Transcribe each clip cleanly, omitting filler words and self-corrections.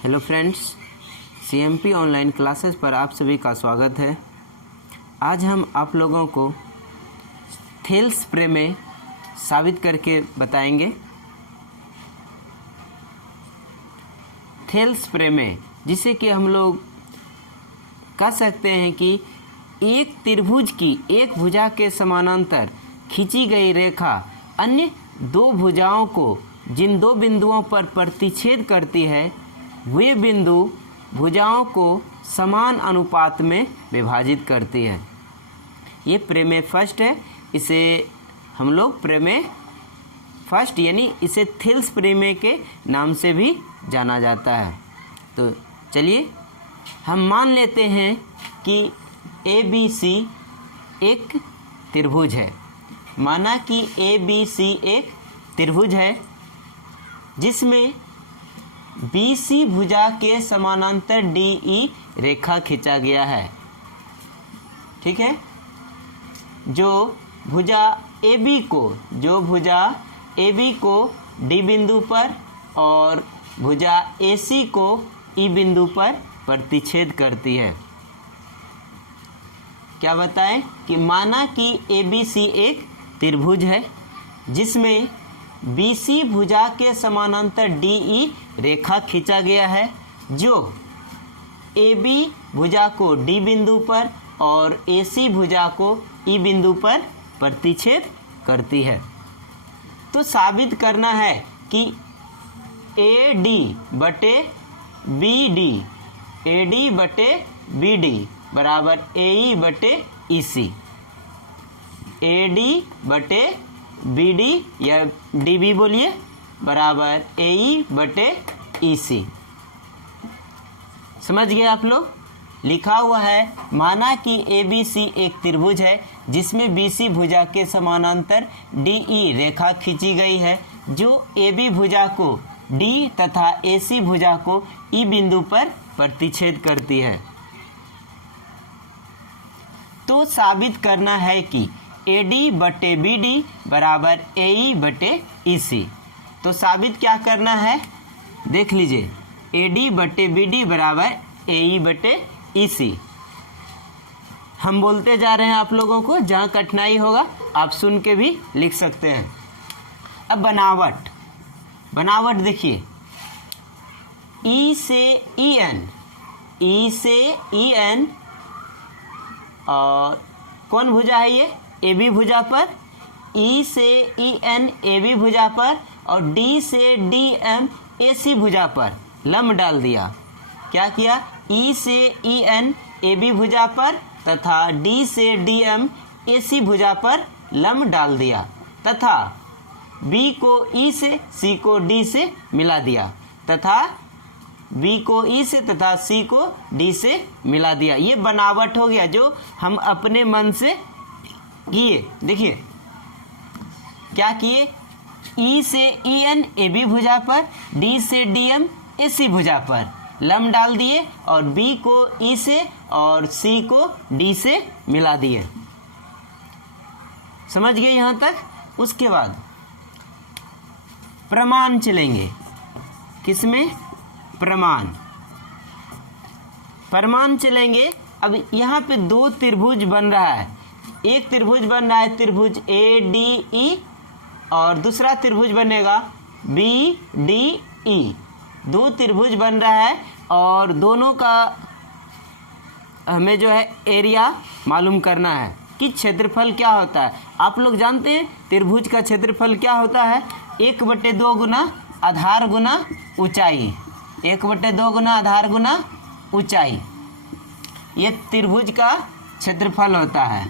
Hello friends, CMP online classes पर आप सभी का स्वागत है। आज हम आप लोगों को थेल्स प्रमेय साबित करके बताएंगे। थेल्स प्रमेय जिसे कि हम लोग कह सकते हैं कि एक त्रिभुज की एक भुजा के समानांतर खींची गई रेखा अन्य दो भुजाओं को जिन दो बिंदुओं पर प्रतिच्छेद करती है वे बिंदु भुजाओं को समान अनुपात में विभाजित करती है। ये प्रमेय फर्स्ट है। इसे हम लोग प्रमेय फर्स्ट यानी इसे थेल्स प्रमेय के नाम से भी जाना जाता है। तो चलिए हम मान लेते हैं कि ABC एक त्रिभुज है। माना कि ABC एक त्रिभुज है जिसमें BC भुजा के समानांतर DE रेखा खींचा गया है। ठीक है, जो भुजा AB को D बिंदु पर और भुजा AC को E बिंदु पर प्रतिच्छेद करती है। क्या बताएं कि माना कि ABC एक त्रिभुज है जिसमें BC भुजा के समानांतर DE रेखा खींचा गया है, जो AB भुजा को D बिंदु पर और AC भुजा को E बिंदु पर प्रतिच्छेद करती है। तो साबित करना है कि AD बटे BD बराबर AE बटे EC। AD बटे BD या DB बोलिए बराबर AE बटे EC। समझ गए आप लोग? लिखा हुआ है माना कि ABC एक त्रिभुज है जिसमें BC भुजा के समानांतर DE रेखा खींची गई है, जो AB भुजा को D तथा AC भुजा को E बिंदु पर प्रतिच्छेद करती है। तो साबित करना है कि AD बटे BD बराबर AE बटे EC। तो साबित क्या करना है, देख लीजिए। AD बटे BD बराबर AE बटे EC। हम बोलते जा रहे हैं आप लोगों को, जहाँ कठिनाई होगा आप सुन के भी लिख सकते हैं। अब बनावट देखिए। E से EN और कौन भुजा है ये? AB भुजा पर। E से EN AB भुजा पर और D से DM AC भुजा पर लंब डाल दिया। क्या किया? E से EN AB भुजा पर तथा D से DM AC भुजा पर लंब डाल दिया तथा B को E से, C को D से मिला दिया तथा B को E से तथा C को D से मिला दिया। ये बनावट हो गया जो हम अपने मन से किए। देखिए क्या किए? E से EN AB भुजा पर, D से DM AC भुजा पर लंब डाल दिए और B को E से और C को D से मिला दिए। समझ गए यहाँ तक? उसके बाद प्रमाण चलेंगे। किसमें? प्रमाण चलेंगे। अब यहाँ पे दो त्रिभुज बन रहा है। एक त्रिभुज बन रहा है त्रिभुज ADE और दूसरा त्रिभुज बनेगा BDE। दो त्रिभुज बन रहा है और दोनों का हमें जो है एरिया मालूम करना है कि क्षेत्रफल क्या होता है। आप लोग जानते हैं त्रिभुज का क्षेत्रफल क्या होता है? 1/2 गुना आधार गुना ऊंचाई। 1/2 गुना आधार गुना ऊंचाई, ये त्रिभुज का क्षेत्रफल होता है।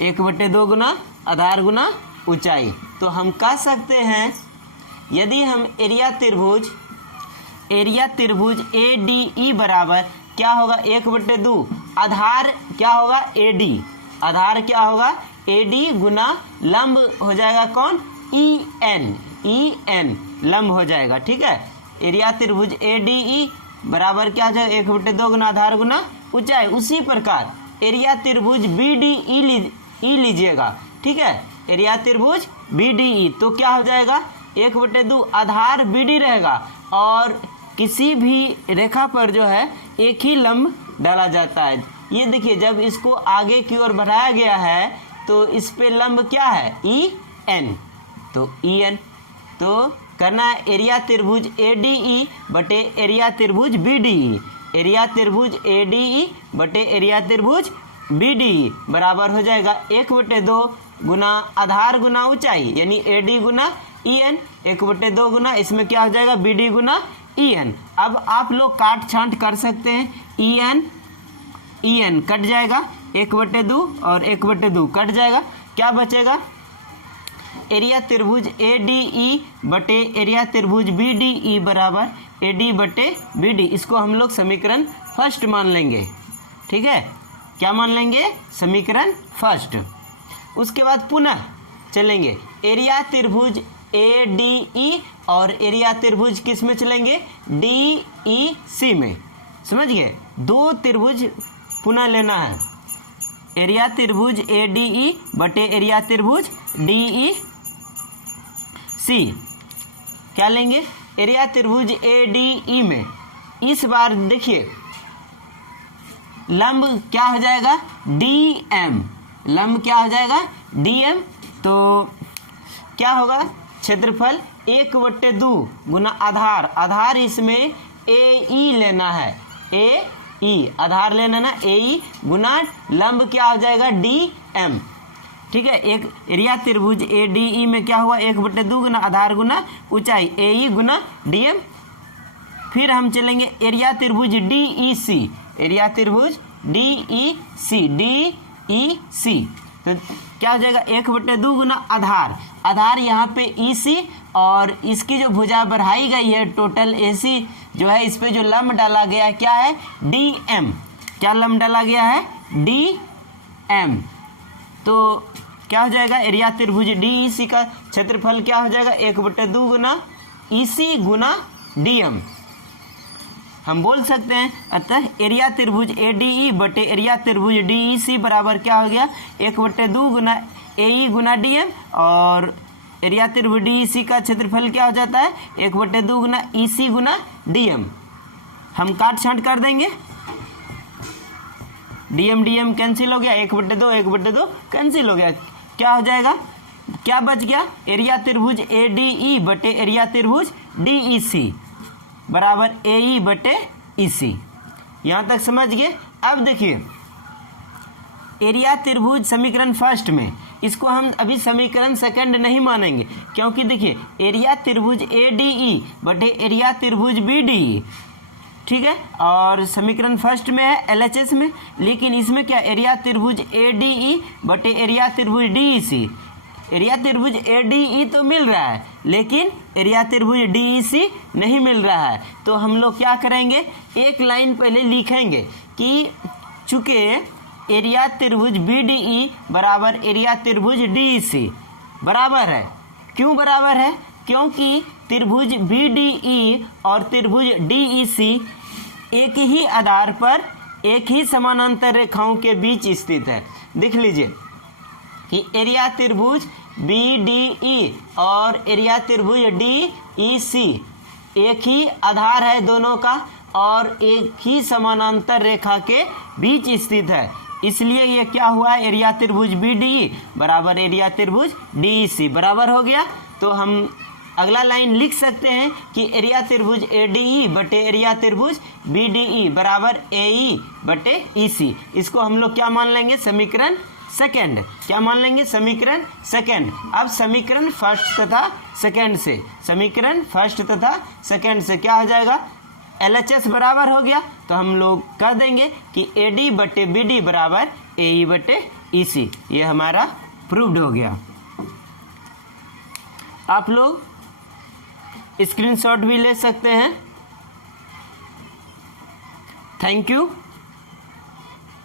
1/2 गुना आधार गुना ऊंचाई। तो हम कह सकते हैं यदि हम एरिया त्रिभुज ADE बराबर क्या होगा? 1/2 आधार क्या होगा? AD। आधार क्या होगा? AD गुना लंब हो जाएगा कौन? EN लंब हो जाएगा। ठीक है, एरिया त्रिभुज ADE बराबर क्या हो जाएगा? 1/2 गुना आधार गुना ऊंचाई। उसी प्रकार एरिया त्रिभुज BDE लीजिएगा। ठीक है, एरिया त्रिभुज BDE तो क्या हो जाएगा? 1/2 आधार BD रहेगा और किसी भी रेखा पर जो है एक ही लंब डाला जाता है। ये देखिए, जब इसको आगे की ओर बढ़ाया गया है तो इस पे लंब क्या है, ई एन, तो ई एन। तो करना है एरिया त्रिभुज ADE बटे एरिया त्रिभुज BDE। एरिया त्रिभुज ADE बटे एरिया त्रिभुज BDE बराबर हो जाएगा 1/2 गुना आधार गुना ऊंचाई, यानी AD गुना EN, 1/2 गुना इसमें क्या हो जाएगा, BD गुना EN। अब आप लोग काट छांट कर सकते हैं, EN कट जाएगा, 1/2 और 1/2 कट जाएगा, क्या बचेगा, एरिया त्रिभुज ADE बटे एरिया त्रिभुज BDE बराबर AD बटे BD। इसको हम लोग समीकरण फर्स्ट मान लेंगे, ठीक है, क्या मान लेंगे, समीकरण फर्स्ट। उसके बाद पुनः चलेंगे एरिया त्रिभुज ADE और एरिया त्रिभुज किस में चलेंगे, DEC में। समझ गए, दो त्रिभुज पुनः लेना है, एरिया त्रिभुज ADE बटे एरिया त्रिभुज DEC। क्या लेंगे, एरिया त्रिभुज ADE में इस बार देखिए लंब क्या हो जाएगा, DM, लंब क्या हो जाएगा, DM। तो क्या होगा, क्षेत्रफल 1/2 गुना आधार, आधार इसमें AE लेना है, AE आधार लेना ना, AE गुना लंब क्या हो जाएगा, DM। ठीक है, एक एरिया त्रिभुज ADE में क्या हुआ, 1/2 गुना आधार गुना ऊंचाई, AE गुना DM। फिर हम चलेंगे एरिया त्रिभुज DEC, एरिया त्रिभुज DEC। तो क्या हो जाएगा, 1/2 गुना आधार, आधार यहाँ पे EC और इसकी जो भुजा बढ़ाई गई है टोटल AC जो है, इस पे जो लंब डाला गया है क्या है, DM। क्या लंब डाला गया है, DM। तो क्या हो जाएगा, एरिया त्रिभुज DEC का क्षेत्रफल क्या हो जाएगा, 1/2 गुना EC गुना DM। हम बोल सकते हैं, अतः एरिया त्रिभुज ADE बटे एरिया त्रिभुज DEC बराबर क्या हो गया, 1/2 गुना AE गुना DM, और एरिया त्रिभुज DEC का क्षेत्रफल क्या हो जाता है, 1/2 गुना EC गुना DM। हम काट छांट कर देंगे, DM कैंसिल हो गया, 1/2 1/2 कैंसिल हो गया, क्या हो जाएगा, क्या बच गया, एरिया त्रिभुज ADE बटे एरिया त्रिभुज DEC बराबर AE बटे EC। यहाँ तक समझ गए। अब देखिए एरिया त्रिभुज समीकरण फर्स्ट में, इसको हम अभी समीकरण सेकंड नहीं मानेंगे, क्योंकि देखिए एरिया त्रिभुज ADE बटे एरिया त्रिभुज BDE, ठीक है, और समीकरण फर्स्ट में है LHS में, लेकिन इसमें क्या, एरिया त्रिभुज ADE बटे एरिया त्रिभुज DEC। एरिया त्रिभुज ADE तो मिल रहा है, लेकिन एरिया त्रिभुज DEC नहीं मिल रहा है। तो हम लोग क्या करेंगे, एक लाइन पहले लिखेंगे कि चूंकि एरिया त्रिभुज BDE बराबर एरिया त्रिभुज DEC बराबर है। क्यों बराबर है, क्योंकि त्रिभुज BDE और त्रिभुज DEC एक ही आधार पर एक ही समानांतर रेखाओं के बीच स्थित है। देख लीजिए कि एरिया त्रिभुज BDE और एरिया त्रिभुज DEC एक ही आधार है दोनों का, और एक ही समानांतर रेखा के बीच स्थित है, इसलिए ये क्या हुआ, एरिया त्रिभुज BDE बराबर एरिया त्रिभुज DEC बराबर हो गया। तो हम अगला लाइन लिख सकते हैं कि एरिया त्रिभुज ADE बटे एरिया त्रिभुज BDE बराबर AE बटे EC। इसको हम लोग क्या मान लेंगे, समीकरण सेकंड। क्या मान लेंगे, समीकरण सेकंड। अब समीकरण फर्स्ट तथा सेकंड से, समीकरण फर्स्ट तथा सेकंड से क्या हो जाएगा, LHS बराबर हो गया। तो हम लोग कर देंगे कि AD बटे BD बराबर AE बटे EC। ये हमारा प्रूव्ड हो गया। आप लोग स्क्रीनशॉट भी ले सकते हैं। Thank you.